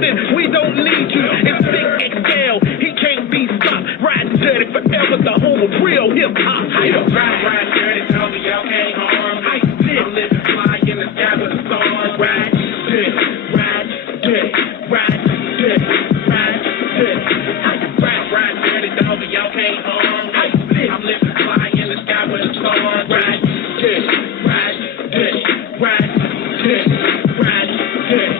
listen, we don't need you. It's Big XL, he can't be stopped. Riding dirty forever, the home of real hip hop. Ride dirty, tell me y'all can't harm me. I'm living fly in the sky with the stars. Ride dirty, ride dirty, ride dirty, ride dirty. Ride dirty, tell me y'all can't harm me. I'm living fly in the sky with the stars. Ride dirty, ride dirty, ride dirty, ride dirty.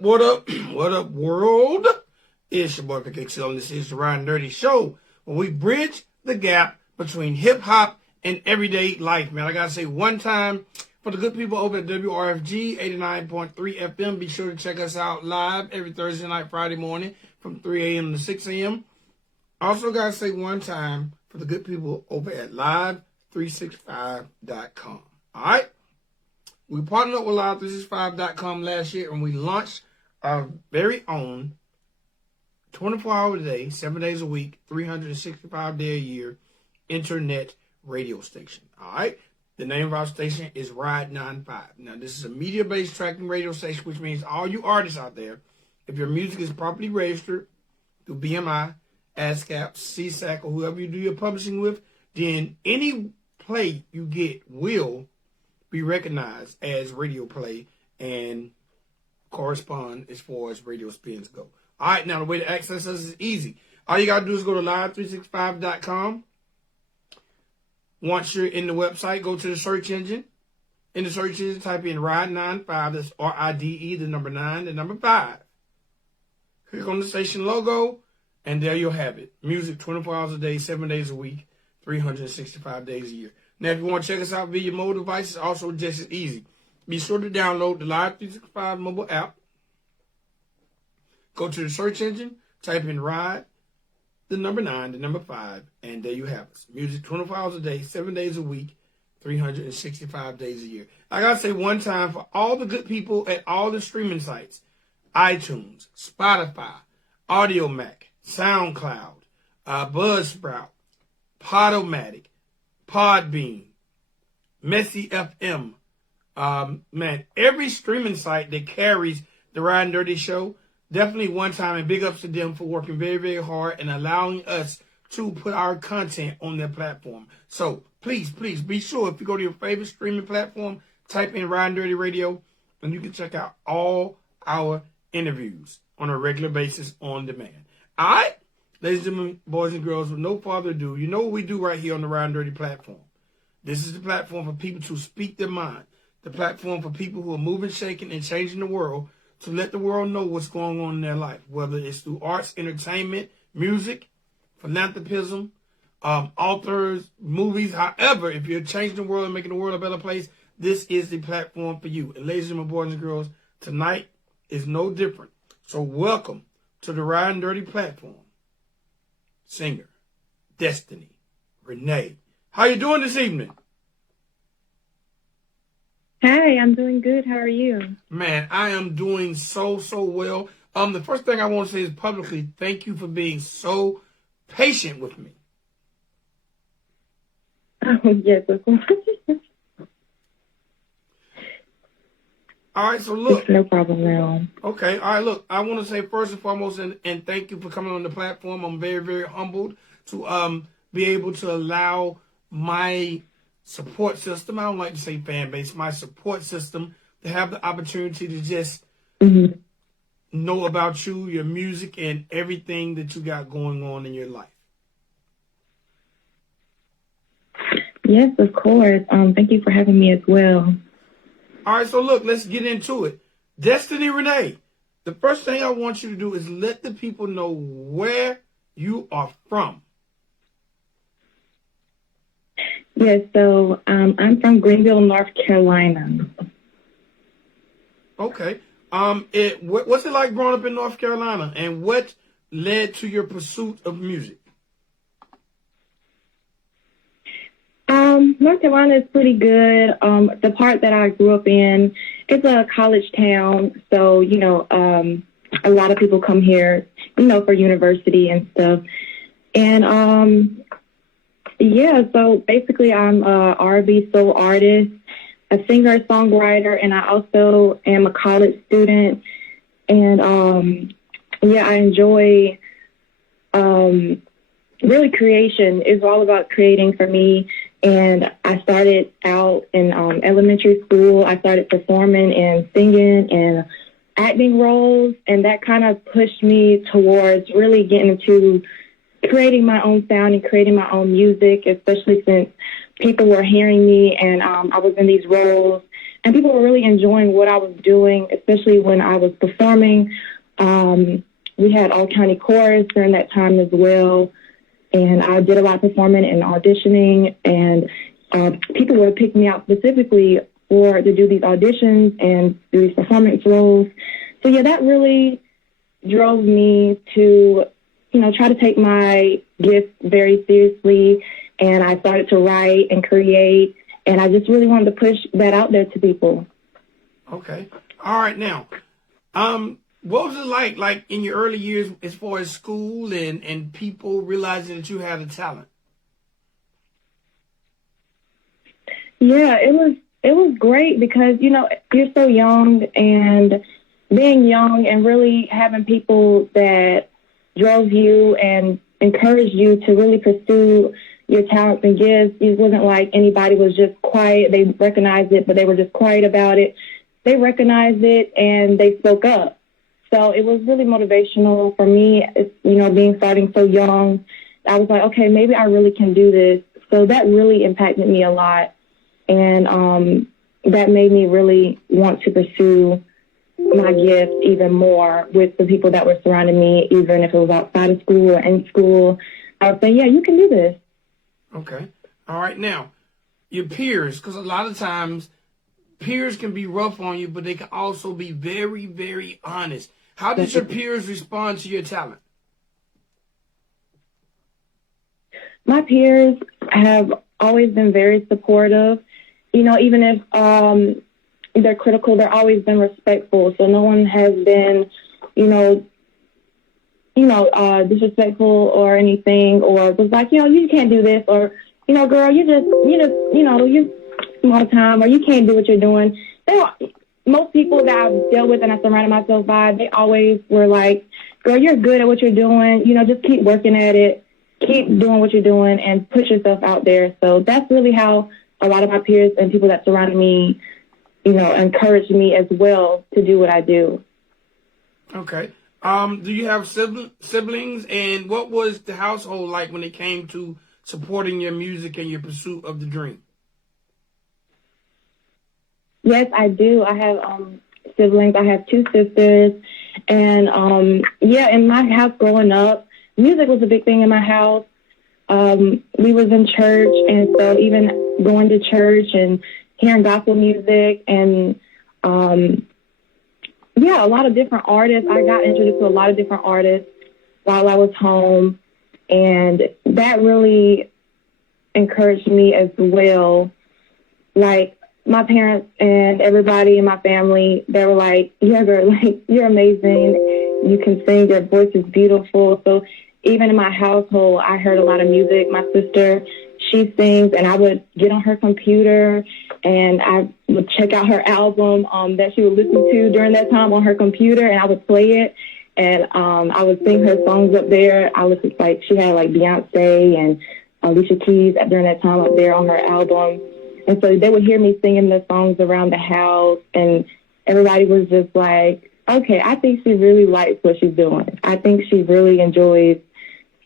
What up, world? It's your boy, PixXL, and this is the Ride Dirty Show, where we bridge the gap between hip-hop and everyday life, man. I gotta say one time, for the good people over at WRFG 89.3 FM, be sure to check us out live every Thursday night, Friday morning from 3 a.m. to 6 a.m. Also gotta say one time, for the good people over at live365.com. All right? We partnered up with Live365.com last year, and we launched our very own 24 hours a day, 7 days a week, 365 days a year internet radio station. All right? The name of our station is Ride 95. Now, this is a media-based tracking radio station, which means all you artists out there, if your music is properly registered through BMI, ASCAP, CSAC, or whoever you do your publishing with, then any play you get will be recognized as radio play and correspond as far as radio spins go. All right, now the way to access us is easy. All you got to do is go to live365.com. Once you're in the website, go to the search engine. In the search engine, type in Ride 95. That's RIDE, the number 9, the number 5. Click on the station logo, and there you'll have it. Music 24 hours a day, 7 days a week, 365 days a year. Now, if you want to check us out via your mobile devices, also just as easy. Be sure to download the Live365 mobile app. Go to the search engine, type in Ride, the number 9, the number 5, and there you have us. Music 24 hours a day, 7 days a week, 365 days a year. I got to say one time for all the good people at all the streaming sites, iTunes, Spotify, AudioMac, SoundCloud, Buzzsprout, Podomatic, Podbean, Messy FM, man, every streaming site that carries the Ride and Dirty Show, definitely one time, and big ups to them for working very, very hard and allowing us to put our content on their platform. So please be sure, if you go to your favorite streaming platform, type in Ride and Dirty Radio, and you can check out all our interviews on a regular basis on demand. All right? Ladies and gentlemen, boys and girls, with no further ado, you know what we do right here on the Ride and Dirty platform. This is the platform for people to speak their mind. The platform for people who are moving, shaking, and changing the world, to let the world know what's going on in their life, whether it's through arts, entertainment, music, philanthropism, authors, movies. However, if you're changing the world and making the world a better place, this is the platform for you. And ladies and gentlemen, boys and girls, tonight is no different. So welcome to the Ride and Dirty platform. Singer Destinee Renee. How you doing this evening? Hi, I'm doing good. How are you? Man, I am doing so well. The first thing I want to say is publicly, thank you for being so patient with me. Oh, yes, of course. All right, so look. It's no problem at all. Okay, all right, look, I want to say first and foremost, and thank you for coming on the platform. I'm very, very humbled to be able to allow my support system, I don't like to say fan base, my support system, to have the opportunity to just know about you, your music, and everything that you got going on in your life. Yes, of course. Thank you for having me as well. All right, so look, let's get into it. Destinee Renee, the first thing I want you to do is let the people know where you are from. Yes, so I'm from Greenville, North Carolina. Okay. What's it like growing up in North Carolina, and what led to your pursuit of music? North Carolina is pretty good. The part that I grew up in, it's a college town, so, a lot of people come here, for university and stuff. And so basically I'm a R&B soul artist, a singer, songwriter, and I also am a college student. And I enjoy really creation. It's all about creating for me. And I started out in elementary school. I started performing and singing and acting roles, and that kind of pushed me towards really getting into creating my own sound and creating my own music, especially since people were hearing me and I was in these roles and people were really enjoying what I was doing, especially when I was performing. We had all county chorus during that time as well. And I did a lot of performing and auditioning, and people would pick me out specifically to do these auditions and do these performance roles. So yeah, that really drove me to, try to take my gift very seriously. And I started to write and create, and I just really wanted to push that out there to people. Okay. All right. Now, what was it like in your early years as far as school and people realizing that you had a talent? Yeah, it was great because, you're so young, and being young and really having people that drove you and encouraged you to really pursue your talents and gifts. It wasn't like anybody was just quiet. They recognized it, but they were just quiet about it. They recognized it and they spoke up. So it was really motivational for me, starting so young. I was like, okay, maybe I really can do this. So that really impacted me a lot. And that made me really want to pursue my gift even more with the people that were surrounding me, even if it was outside of school or in school. I would say, yeah, you can do this. Okay. All right. Now, your peers, because a lot of times peers can be rough on you, but they can also be very, very honest. How did your peers respond to your talent? My peers have always been very supportive. Even if they're critical, they're always been respectful. So no one has been, disrespectful or anything, or was like, you can't do this, or, girl, you're small time, or you can't do what you're doing. Most people that I've dealt with and I surrounded myself by, they always were like, girl, you're good at what you're doing. Just keep working at it. Keep doing what you're doing and put yourself out there. So that's really how a lot of my peers and people that surrounded me, encouraged me as well to do what I do. Okay. Do you have siblings? And what was the household like when it came to supporting your music and your pursuit of the dream? Yes, I do. I have siblings. I have two sisters. And, in my house growing up, music was a big thing in my house. We was in church, and so even going to church and hearing gospel music and, a lot of different artists. I got introduced to a lot of different artists while I was home, and that really encouraged me as well. Like, my parents and everybody in my family, they were like, yeah, girl, like, you're amazing. You can sing. Your voice is beautiful. So even in my household, I heard a lot of music. My sister, she sings, and I would get on her computer and I would check out her album that she would listen to during that time on her computer, and I would play it. And I would sing her songs up there. I was just like, she had like Beyonce and Alicia Keys during that time up there on her album. And so they would hear me singing the songs around the house, and everybody was just like, okay, I think she really likes what she's doing. I think she really enjoys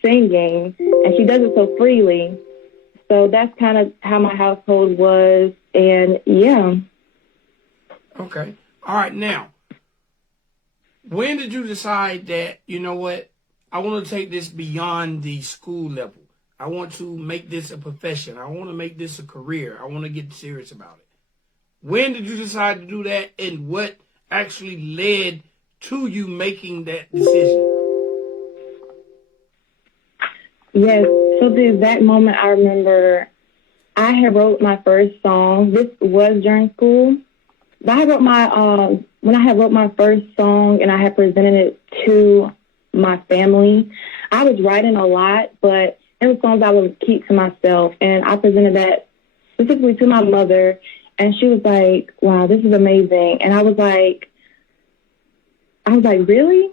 singing, and she does it so freely. So that's kind of how my household was, and yeah. Okay. All right. Now, when did you decide that, you know what, I want to take this beyond the school level? I want to make this a profession. I want to make this a career. I want to get serious about it. When did you decide to do that, and what actually led to you making that decision? Yes. So the exact moment I remember, I had wrote my first song. This was during school. But I wrote when I had wrote my first song and I had presented it to my family. I was writing a lot, but it was songs I would keep to myself. And I presented that specifically to my mother, and she was like, wow, this is amazing. And I was like, really?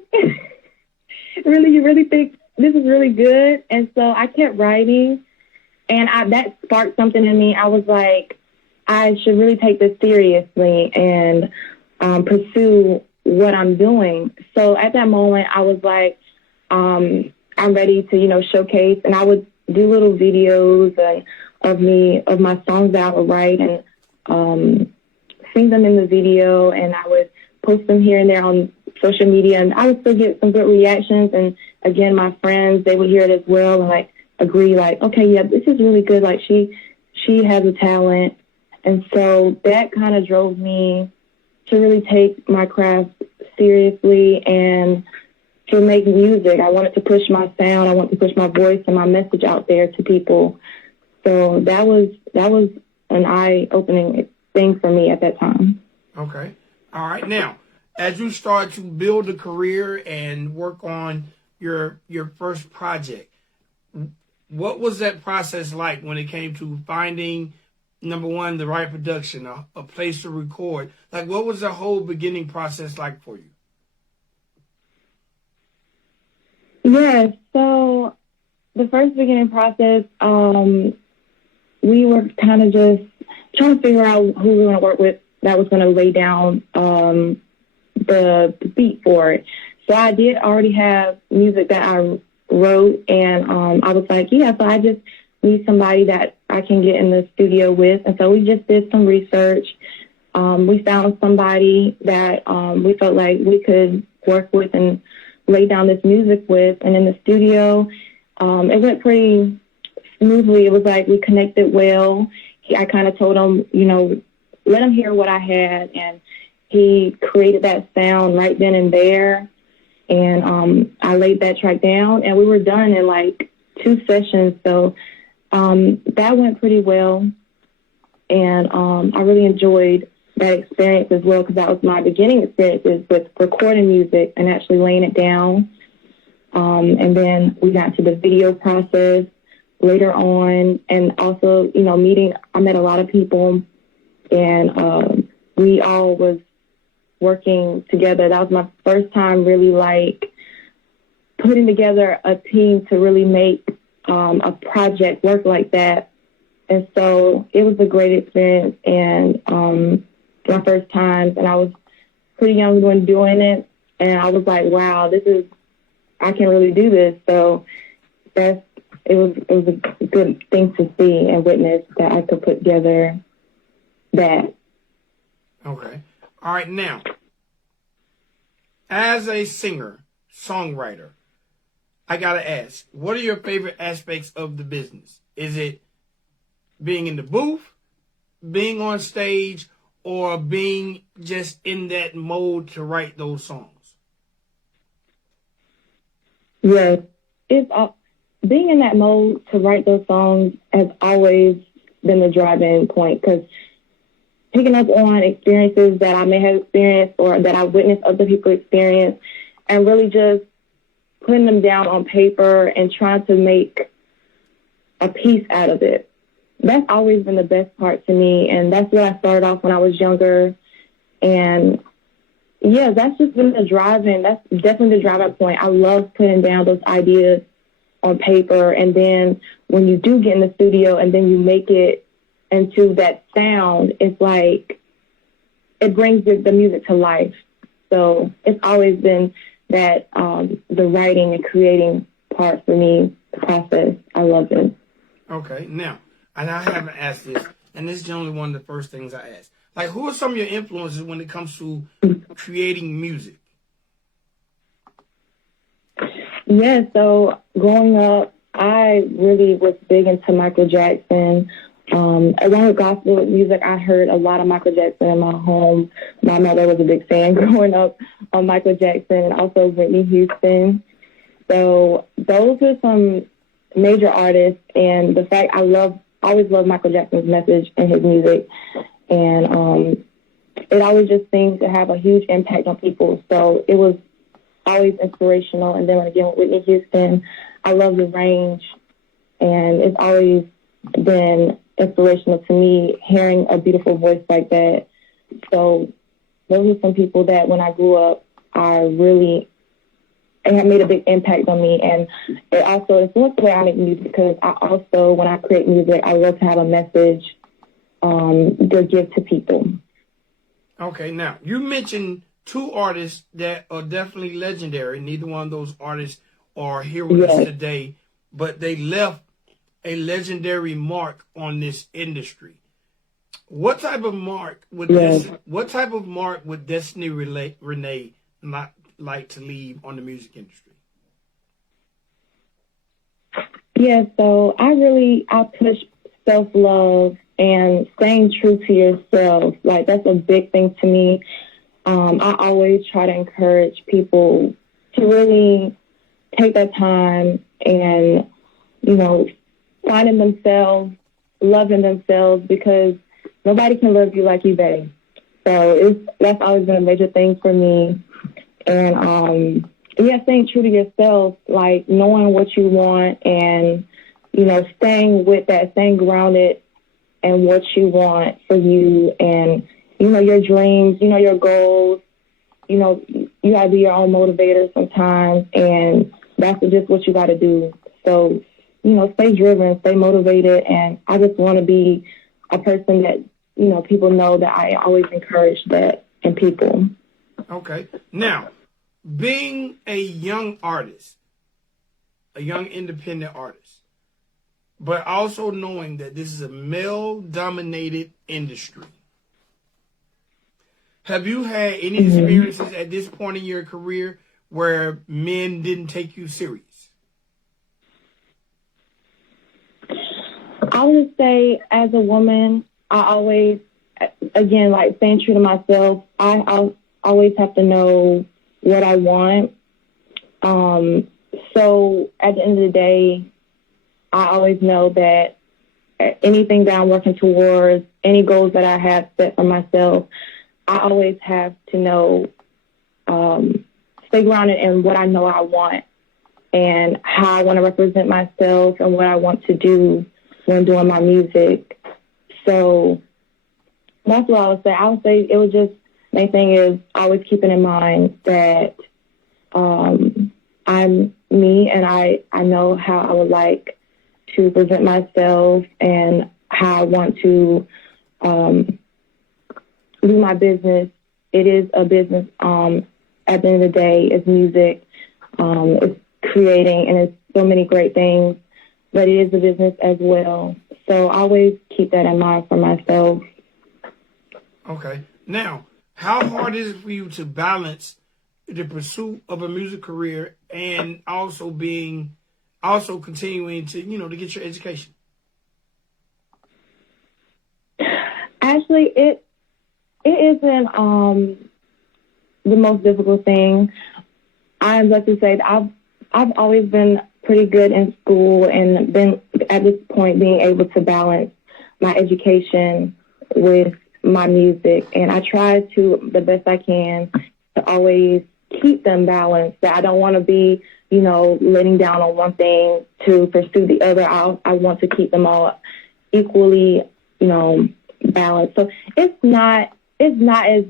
Really? You really think this is really good? And so I kept writing, and that sparked something in me. I was like, I should really take this seriously and pursue what I'm doing. So at that moment, I was like, I'm ready to, showcase. And I would do little videos of my songs that I would write and sing them in the video. And I would post them here and there on social media. And I would still get some good reactions. And again, my friends, they would hear it as well and agree okay, yeah, this is really good. She has a talent. And so that kind of drove me to really take my craft seriously and to make music. I wanted to push my sound. I wanted to push my voice and my message out there to people. So that was an eye-opening thing for me at that time. Okay. All right. Now, as you start to build a career and work on your first project, what was that process like when it came to finding, number one, the right production, a place to record? What was the whole beginning process like for you? Yeah, so the first beginning process, we were kind of just trying to figure out who we were going to work with that was going to lay down the beat for it. So I did already have music that I wrote, and I was like, yeah, so I just need somebody that I can get in the studio with. And so we just did some research. We found somebody that we felt like we could work with and lay down this music with. And in the studio, it went pretty smoothly. It was like we connected well. I kind of told him, let him hear what I had. And he created that sound right then and there. And I laid that track down, and we were done in 2 sessions. So that went pretty well. And I really enjoyed that experience as well, because that was my beginning experiences with recording music and actually laying it down. And then we got to the video process later on, and also, I met a lot of people, and we all was working together. That was my first time really putting together a team to really make a project work like that. And so it was a great experience, and my first time, and I was pretty young when doing it, and I was like, wow, I can really do this. So it was a good thing to see and witness that I could put together that. Okay. All right. Now, as a singer, songwriter, I got to ask, what are your favorite aspects of the business? Is it being in the booth, being on stage, or being just in that mode to write those songs? Yes. Being in that mode to write those songs has always been the driving point, because picking up on experiences that I may have experienced or that I witnessed other people experience, and really just putting them down on paper and trying to make a piece out of it. That's always been the best part to me, and that's what I started off when I was younger. And yeah, that's just been that's definitely the driving point. I love putting down those ideas on paper, and then when you do get in the studio and then you make it into that sound, it's it brings the music to life. So it's always been that the writing and creating part for me, the process. I love it. Okay, now, and I haven't asked this, and this is generally one of the first things I ask. Who are some of your influences when it comes to creating music? Yeah, so growing up, I really was big into Michael Jackson. Along with gospel music, I heard a lot of Michael Jackson in my home. My mother was a big fan growing up on Michael Jackson, and also Whitney Houston. So those are some major artists, and the fact I always loved Michael Jackson's message and his music, and it always just seemed to have a huge impact on people. So it was always inspirational. And then again with Whitney Houston, I love the range, and it's always been inspirational to me hearing a beautiful voice like that. So those are some people that when I grew up, it had made a big impact on me, and it also influenced the way I make music, because I also, when I create music, I love to have a message to give to people. Okay, now, you mentioned two artists that are definitely legendary. Neither one of those artists are here with us today, but they left a legendary mark on this industry. What type of mark would Destinee Renee not like to leave on the music industry? Yeah, so I push self-love and staying true to yourself. Like, that's a big thing to me. I always try to encourage people to really take that time and, finding themselves, loving themselves, because nobody can love you like you, babe. So that's always been a major thing for me. And, staying true to yourself, like knowing what you want and, staying with that, staying grounded and what you want for you and, your dreams, your goals. You got to be your own motivator sometimes, and that's just what you got to do. So, stay driven, stay motivated, and I just want to be a person that, people know that I always encourage that in people. Okay. Now, being a young artist, a young independent artist, but also knowing that this is a male-dominated industry, have you had any experiences at this point in your career where men didn't take you serious? I would say, as a woman, I always, again, like staying true to myself, I always have to know what I want. So at the end of the day, I always know that anything that I'm working towards, any goals that I have set for myself, I always have to know, stay grounded in what I know I want and how I want to represent myself and what I want to do when doing my music. So that's what I would say. I would say it was just, main thing is always keeping in mind that I'm me, and I know how I would like to present myself and how I want to do my business. It is a business. At the end of the day, it's music. It's creating, and it's so many great things, but it is a business as well. So I always keep that in mind for myself. Okay. Now, how hard is it for you to balance the pursuit of a music career and also continuing to, to get your education? Actually, it isn't the most difficult thing. I'm glad to say that I've always been pretty good in school and been at this point being able to balance my education with my music, and I try to the best I can to always keep them balanced. That I don't want to be, letting down on one thing to pursue the other. I want to keep them all equally, balanced. So it's not as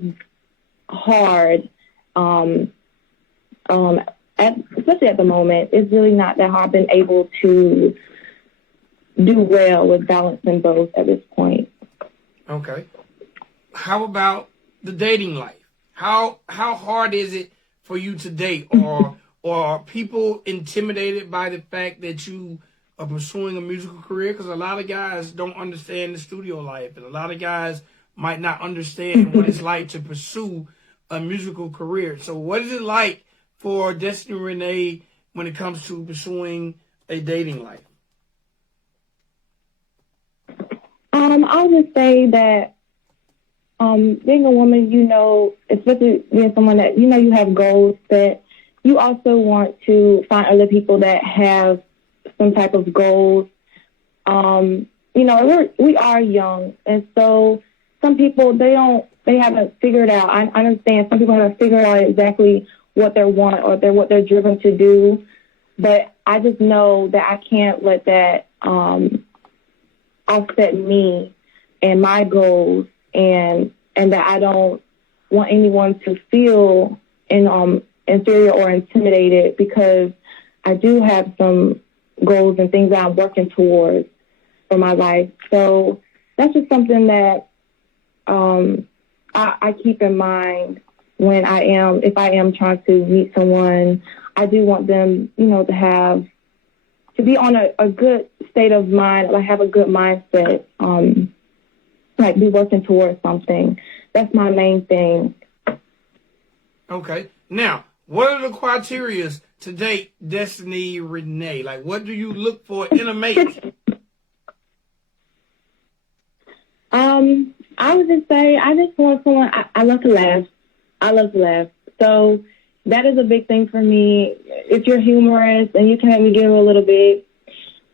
hard, especially at the moment. It's really not that hard. I've been able to do well with balancing both at this point. Okay. How about the dating life? How hard is it for you to date, or are people intimidated by the fact that you are pursuing a musical career? Because a lot of guys don't understand the studio life, and a lot of guys might not understand what it's like to pursue a musical career. So what is it like for Destinee Renee when it comes to pursuing a dating life? I'll just say that being a woman, especially being someone that, you have goals, that you also want to find other people that have some type of goals. We are young, and so some people, they haven't figured out. I understand some people haven't figured out exactly what they want or what they're driven to do. But I just know that I can't let that offset me and my goals, and that I don't want anyone to feel inferior or intimidated, because I do have some goals and things that I'm working towards for my life. So that's just something that I keep in mind when if I am trying to meet someone. I do want them, to be on a good state of mind, like have a good mindset, like be working towards something. That's my main thing. Okay. Now, what are the criteria to date Destinee Renee? Like, what do you look for in a mate? I would just say I just want someone. I love to laugh. I love to laugh. So that is a big thing for me. If you're humorous and you can make me giggle a little bit,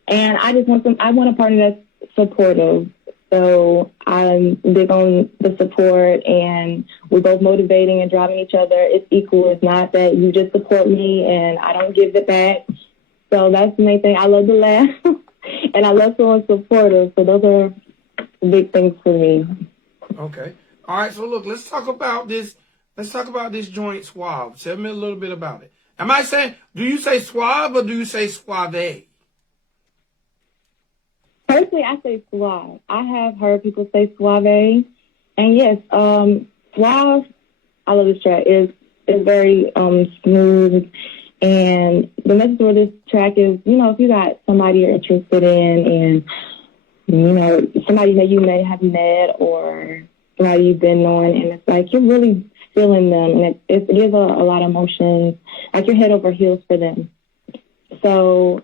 and I want a partner that's supportive. So I'm big on the support, and we're both motivating and driving each other. It's equal. It's not that you just support me and I don't give it back. So that's the main thing. I love to laugh, and I love someone supportive. So those are big things for me. Okay. All right. So look, let's talk about this. Let's talk about this joint Suave. Tell me a little bit about it. Do you say Suave or do you say Suave? Personally, I say Suave. I have heard people say Suave. And yes, Suave, I love this track. It's very smooth. And the message for this track is, if you got somebody you're interested in, and, somebody that you may have met or somebody you've been on, and it's like you're really feeling them, and it gives a lot of emotions, like you're head over heels for them. So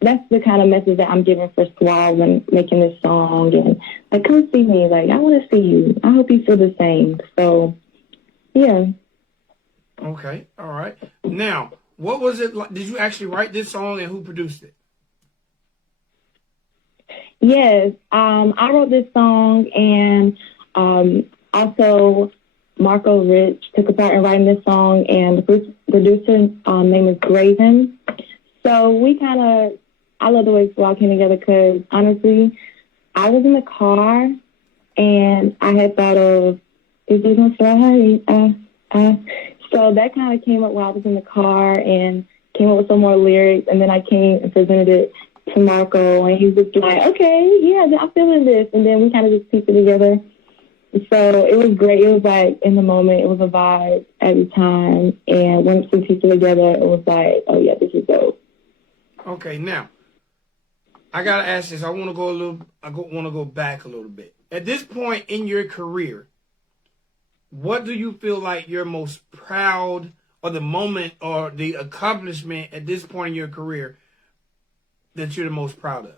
that's the kind of message that I'm giving for Suave when making this song. And like, come see me. Like, I want to see you. I hope you feel the same. So, yeah. Okay. All right. Now, what was it like? Did you actually write this song, and who produced it? Yes. I wrote this song, and also Marco Rich took a part in writing this song, and the producer's name is Graven. So I love the way Suave came together, because honestly, I was in the car and I had thought of, is it gonna fly? So that kind of came up while I was in the car, and came up with some more lyrics, and then I came and presented it to Marco, and he was like, okay, yeah, I'm feeling this. And then we kind of just pieced it together. So it was great. It was like, in the moment, it was a vibe every time. And once we pieced it together, it was like, oh yeah, this is dope. Okay, now I gotta ask this. I want to go back a little bit. At this point in your career, what do you feel like you're most proud, or the moment or the accomplishment at this point in your career that you're the most proud of?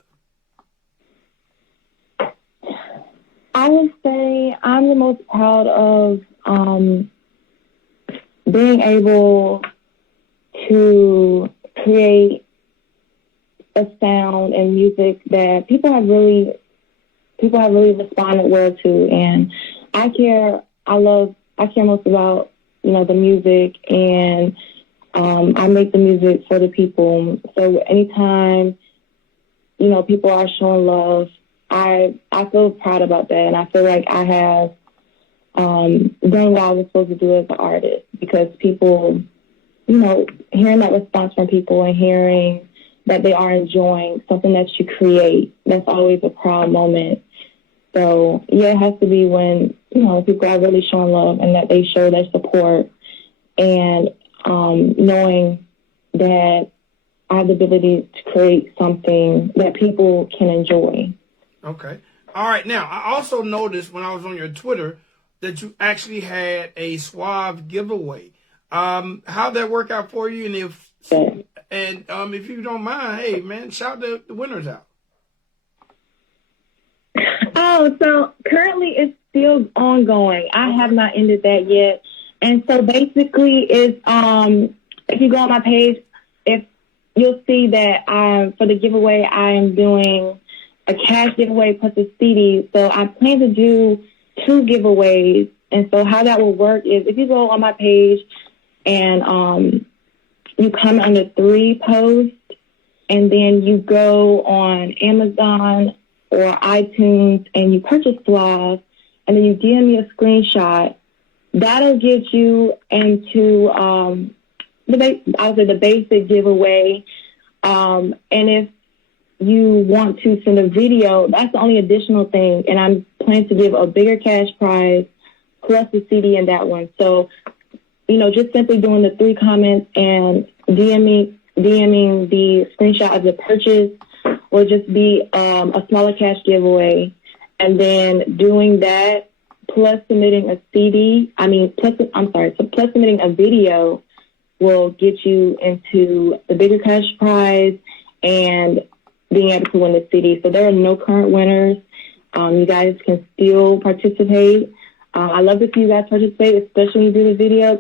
I would say I'm the most proud of being able to create a sound and music that people have really responded well to. And I care most about, the music, and I make the music for the people. So anytime, people are showing love, I feel proud about that, and I feel like I have done what I was supposed to do as an artist, because people, hearing that response from people and hearing that they are enjoying something that you create, that's always a proud moment. So, yeah, it has to be when, people are really showing love, and that they show their support, and knowing that I have the ability to create something that people can enjoy. Okay. All right. Now, I also noticed when I was on your Twitter that you actually had a Suave giveaway. How'd that work out for you? And if you don't mind, hey, man, shout the winners out. Oh, so currently it's still ongoing. I have not ended that yet. And so basically it's, if you go on my page, you'll see that for the giveaway, I am doing a cash giveaway plus a CD. So I plan to do 2 giveaways And so how that will work is if you go on my page and you comment under 3 posts, and then you go on Amazon or iTunes and you purchase flaws, and then you DM me a screenshot, that'll get you into the basic giveaway. And if you want to send a video, that's the only additional thing. And I'm planning to give a bigger cash prize plus the CD in that one. So, just simply doing the 3 comments and DMing the screenshot of the purchase will just be a smaller cash giveaway. And then doing that plus submitting a plus submitting a video will get you into the bigger cash prize and being able to win the CD. So there are no current winners. You guys can still participate. I love to see you guys participate, especially when you do the videos.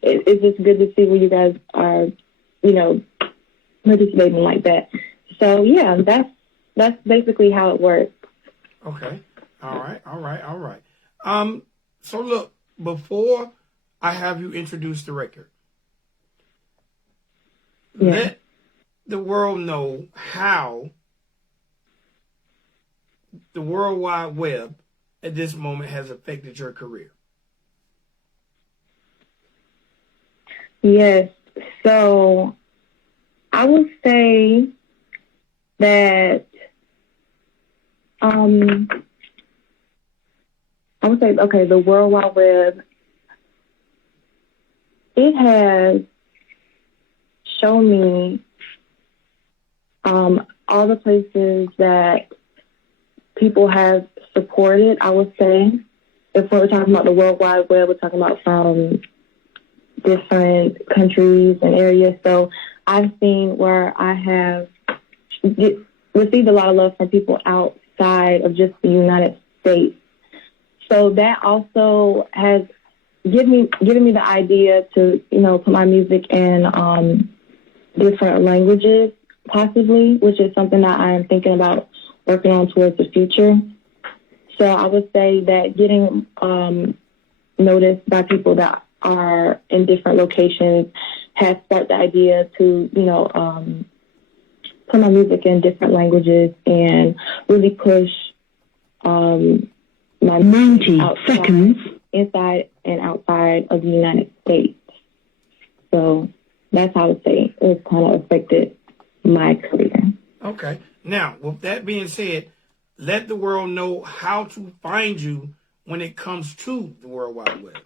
It's just good to see where you guys are, participating like that. So yeah, that's basically how it works. Okay. All right. So look, before I have you introduce the record, let the world know how the World Wide Web at this moment has affected your career. Yes. So I would say that the World Wide Web, it has shown me all the places that people have supported. I would say, if we're talking about the World Wide Web, we're talking about from different countries and areas. So I've seen where I have received a lot of love from people outside of just the United States. So that also has given me the idea to, put my music in different languages, possibly, which is something that I am thinking about working on towards the future. So I would say that getting noticed by people that are in different locations has sparked the idea to, put my music in different languages and really push my 90 seconds inside and outside of the United States. So that's how I would say it's kind of affected my career. Okay. Now, with that being said, let the world know how to find you when it comes to the World Wide Web.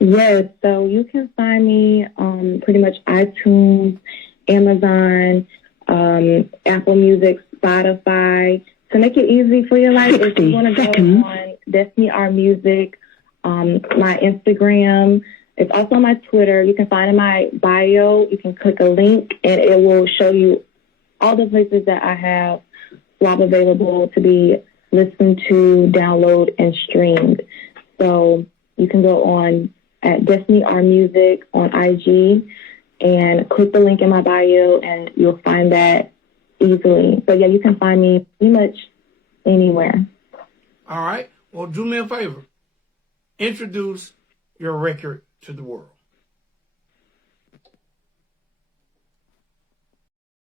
Yes, so you can find me on pretty much iTunes, Amazon, Apple Music, Spotify. To make it easy for your life, if you want to go on Destinee R Music, my Instagram, it's also on my Twitter. You can find in my bio. You can click a link, and it will show you all the places that I have swap available to be listened to, download, and streamed. So you can go on at Destinee R Music on IG and click the link in my bio, and you'll find that easily. So yeah, you can find me pretty much anywhere. All right. Well, do me a favor. Introduce your record to the world.